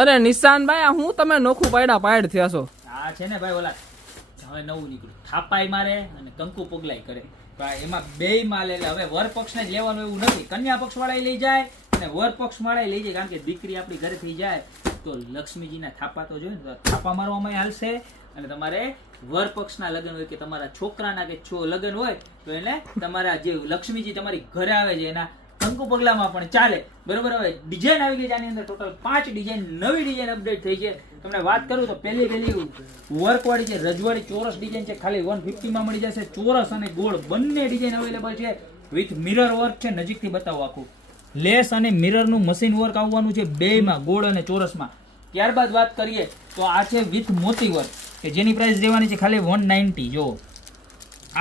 અરે નિશાનભાઈ આ હું તમે નોખું પાડ થયા છો. આ છે ને ભાઈ ઓલા હવે નવું નીકળ્યું, થાપાઈ મારે અને કંકુ પગલાઈ કરે. એમાં બે માલ એટલે હવે વર પક્ષ ને જ લેવાનું એવું નથી. કન્યા પક્ષ વાળા લઈ જાય અને વર પક્ષ વાળા લઈ જાય, કારણ કે દીકરી આપણી ઘરે થઈ જાય તો લક્ષ્મીજીના થાપા તો જોઈએ ને, થાપા મારવામાં હાલશે. અને તમારે વર પક્ષના લગ્ન હોય કે તમારા છોકરાના કે લગ્ન હોય તો એને તમારા જે લક્ષ્મીજી તમારી ઘરે આવે છે એના કંકુ પગલામાં પણ ચાલે. બરોબર. હવે ડિઝાઇન આવી ગઈ છે આની અંદર ટોટલ 5 ડિઝાઇન, નવી ડિઝાઇન અપડેટ થઈ છે. તમને વાત કરું તો પહેલી વર્ક વાળી છે રજવાડી ચોરસ ડિઝાઇન છે, ખાલી 150 માં મળી જશે. ચોરસ અને ગોળ બંને ડિઝાઇન અવેલેબલ છે વિથ મિરર વર્ક છે. નજીકથી બતાવો આખું લેસ અને મિરર નું મશીન વર્ક આવવાનું છે બેયમાં, ગોળ અને ચોરસમાં. ત્યારબાદ વાત કરીએ તો આ છે વિથ મોતી વર્ક કે જેની પ્રાઇસ દેવાની છે ખાલી 190. જો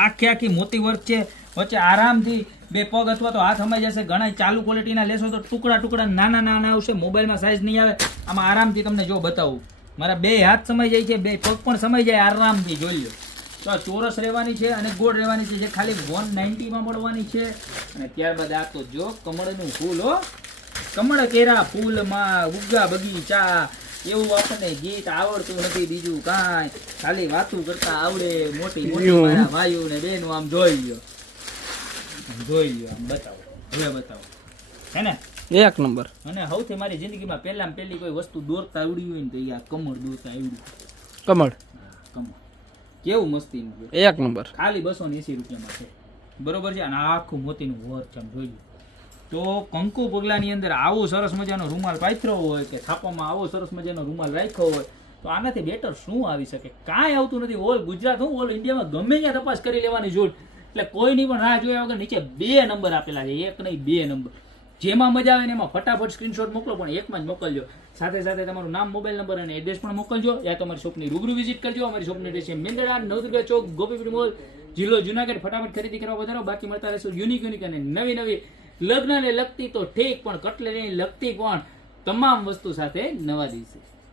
આખી મોતી વર્ક છે, વચ્ચે આરામથી બે પગ અથવા તો હાથ હમાઈ જશે. ઘણા ચાલુ ક્વોલિટીના લેશો તો ટુકડા નાના આવશે, મોબાઈલમાં સાઈઝ નહીં આવે. આમાં આરામથી તમને જો બતાવું, મારા બે હાથ સમાઈ જાય છે, બે પગ પણ સમાઈ જાય આરામથી. જોઈ લો તો ચોરસ રહેવાની છે અને ગોળ રહેવાની છે, જે ખાલી 190 માં મળવાની છે. અને ત્યારબાદ આ તો જો કમળનું ફૂલ, હો કમળ કેરા ફૂલમાં ઉગા બગીચા, એવું આપણને ગીત આવડતું નથી બીજું કાંઈ, ખાલી વાતું કરતા આવડે. મોટી મારા ભાઈઓ ને બેનો આમ જોઈ લ્યો આમ બતાવો, હવે બતાવો, હે ને એક નંબર. અને સૌથી મારી જિંદગીમાં પહેલી કોઈ વસ્તુ દોરતા આવડી હોય ને તો આ કમળ દોરતા આવડ્યું. કમળ કેવું મસ્તી એક નંબર, ખાલી 280 રૂપિયામાં છે. બરોબર છે. અને આખું મોતીનું વર્ક છે, આમ જોઈ લો. તો કંકુ પગલાની અંદર આવો સરસ મજાનો રૂમાલ પાથરો હોય કે થાપામાં આવો સરસ મજાનો રૂમાલ રાખ્યો હોય તો આનાથી બેટર શું આવી શકે? કાંઈ આવતું નથી. ઓલ ગુજરાત ઓલ ઇન્ડિયામાં ગમે ત્યાં તપાસ કરી લેવાની જોડ. એટલે કોઈની પણ રાહ જોયા વગર નીચે 2 નંબર આપેલા છે, એક નહીં 2 નંબર. જેમાં મજા આવે ને એમાં ફટાફટ સ્ક્રીનશોટ મોકલો, પણ એકમાં જ મોકલજો. સાથે સાથે તમારું નામ, મોબાઈલ નંબર અને એડ્રેસ પણ મોકલજો. યા તમારી શોપની રૂબરૂ વિઝિટ કરજો. અમારી શોપની એડ્રેસ છે મેંદરડા, નવદુર્ગા ચોક, ગોપીપુરી મોલ, જિલ્લો જુનાગઢ. ફટાફટ ખરીદી કરવા વધારો. બાકી મળતા રહેશું યુનિક અને નવી લગ્નને લગતી તો ઠીક, પણ કટલેરીને લગતી પણ તમામ વસ્તુ સાથે નવા દિવસે.